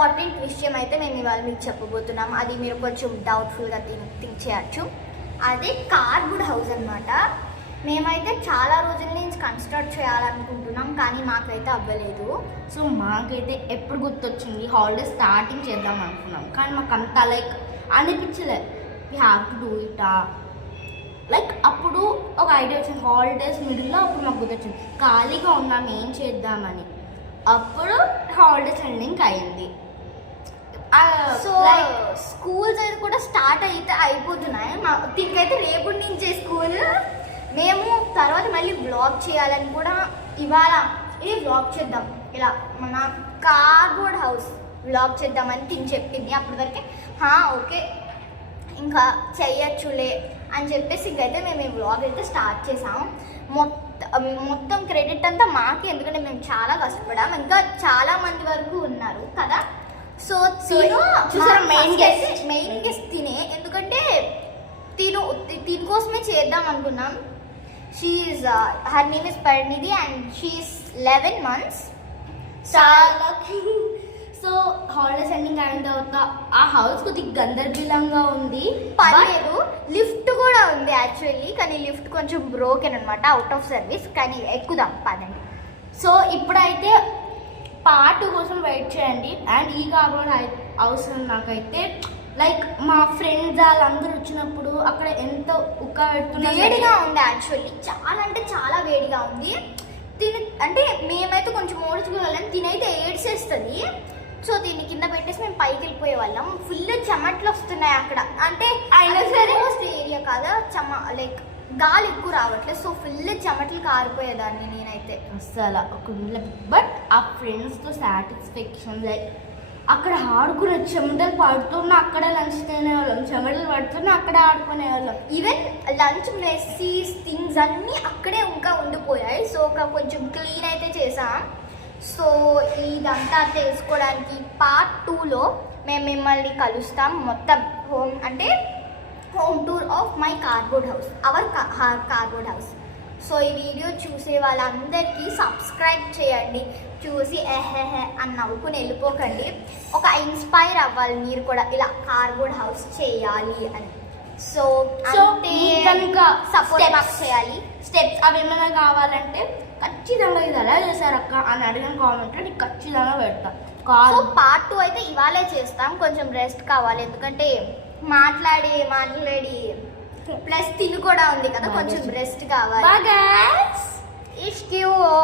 Important విషయం అయితే మేము ఇవాళ మీకు చెప్పబోతున్నాం. అది మీరు కొంచెం డౌట్ఫుల్గా థింక్ చేయొచ్చు. అదే కార్డ్బోర్డ్ హౌస్ అనమాట. మేమైతే చాలా రోజుల నుంచి కన్స్ట్రక్ట్ చేయాలనుకుంటున్నాం, కానీ మాకైతే అవ్వలేదు. సో మాకైతే ఎప్పుడు గుర్తొచ్చింది, హాలిడే స్టార్టింగ్ చేద్దాం అనుకున్నాం, కానీ మాకు అంత లైక్ అనిపించలే we have to do it. Like అప్పుడు ఒక ఐడియా వచ్చింది, హాలిడేస్ మిడిల్లో అప్పుడు మాకు గుర్తొచ్చింది ఖాళీగా ఉన్నాం ఏం చేద్దామని. అప్పుడు హాలిడేస్ ఎండింగ్ అయింది. సో స్కూల్స్ అయితే కూడా స్టార్ట్ అయితే అయిపోతున్నాయి. దీనికైతే రేపటి నుంచే స్కూల్. మేము తర్వాత మళ్ళీ వ్లాగ్ చేయాలని కూడా ఇవాళ ఇది వ్లాగ్ చేద్దాం, ఇలా మన కార్డ్బోర్డ్ హౌస్ వ్లాగ్ చేద్దామని తిని చెప్పింది. అప్పటి వరకే ఓకే ఇంకా చెయ్యొచ్చులే అని చెప్పేసి ఇంకైతే మేము ఈ వ్లాగ్ అయితే స్టార్ట్ చేసాం. మొత్తం క్రెడిట్ అంతా మాకే, ఎందుకంటే మేము చాలా కష్టపడాం, ఇంకా చాలా మంది వరకు ఉన్నారు కదా. సో మెయిన్ గెస్ట్ తినే, ఎందుకంటే తిని కోసమే చేద్దాం అనుకున్నాం. Her name is Parinidhi and she is 11 months. చాలా సో హాలిడేస్ ఎండింగ్ అయిన తర్వాత ఆ హౌస్ కొద్దిగా గందరగోళంగా ఉంది. పర్లేదు, లిఫ్ట్ కూడా ఉంది యాక్చువల్లీ, కానీ లిఫ్ట్ కొంచెం బ్రోకెన్ అనమాట, అవుట్ ఆఫ్ సర్వీస్. కానీ ఎక్కుదాం పదండి. సో ఇప్పుడైతే పార్ట్ కోసం వెయిట్ చేయండి. అండ్ ఈ కార్డ్బోర్డ్ హౌస్ నాకైతే లైక్ మా ఫ్రెండ్స్ వాళ్ళందరూ వచ్చినప్పుడు అక్కడ ఎంతో వేడిగా ఉంది యాక్చువల్లీ, చాలా అంటే చాలా వేడిగా ఉంది. అంటే మేమైతే కొంచెం ఓడ్చుకోగలం, తినైతే ఏడ్చేస్తుంది. సో దీన్ని కింద పెట్టేసి మేము పైకి వెళ్ళిపోయే వాళ్ళం. ఫుల్ చెమట్లు వస్తున్నాయి అక్కడ, అంటే అయినా సరే ఏరియా కాదా, లైక్ గాలి ఎక్కువ రావట్లేదు. సో ఫుల్ చెమట్లు కారిపోయేదాన్ని నేనైతే అసలు ఒక. బట్ ఆ ఫ్రెండ్స్తో సాటిస్ఫాక్షన్, లైక్ అక్కడ ఆడుకునే చెమటలు పడుతున్నా అక్కడ లంచ్ తినేవాళ్ళం, చెమటలు పడుతున్నా అక్కడ ఆడుకునే వాళ్ళం. ఈవెన్ లంచ్ మెస్సీస్ థింగ్స్ అన్నీ అక్కడే ఇంకా ఉండిపోయాయి. సో కొంచెం క్లీన్ అయితే చేసాం. సో ఇదంతా తెలుసుకోవడానికి పార్ట్ 2లో మేము మిమ్మల్ని కలుస్తాం. మొత్తం home tour of my cardboard house, our cardboard house. So ఈ వీడియో చూసే వాళ్ళందరికీ సబ్స్క్రైబ్ చేయండి. చూసి అని నవ్వుకుని వెళ్ళిపోకండి. ఒక ఇన్స్పైర్ అవ్వాలి మీరు కూడా, ఇలా కార్డ్బోర్డ్ హౌస్ చేయాలి అని. సో సపోర్ట్ చేయాలి. స్టెప్స్ అవి ఏమైనా కావాలంటే ఖచ్చితంగా ఇది ఎలా చేశారు అక్క అని అడిగిన కామెంట్ నీకు ఖచ్చితంగా పెడతా. సో పార్ట్ 2 అయితే ఇవాళే చేస్తాం. కొంచెం రెస్ట్ కావాలి, ఎందుకంటే మాట్లాడి ప్లస్ తిని కూడా ఉంది కదా, కొంచెం రెస్ట్ కావాలి.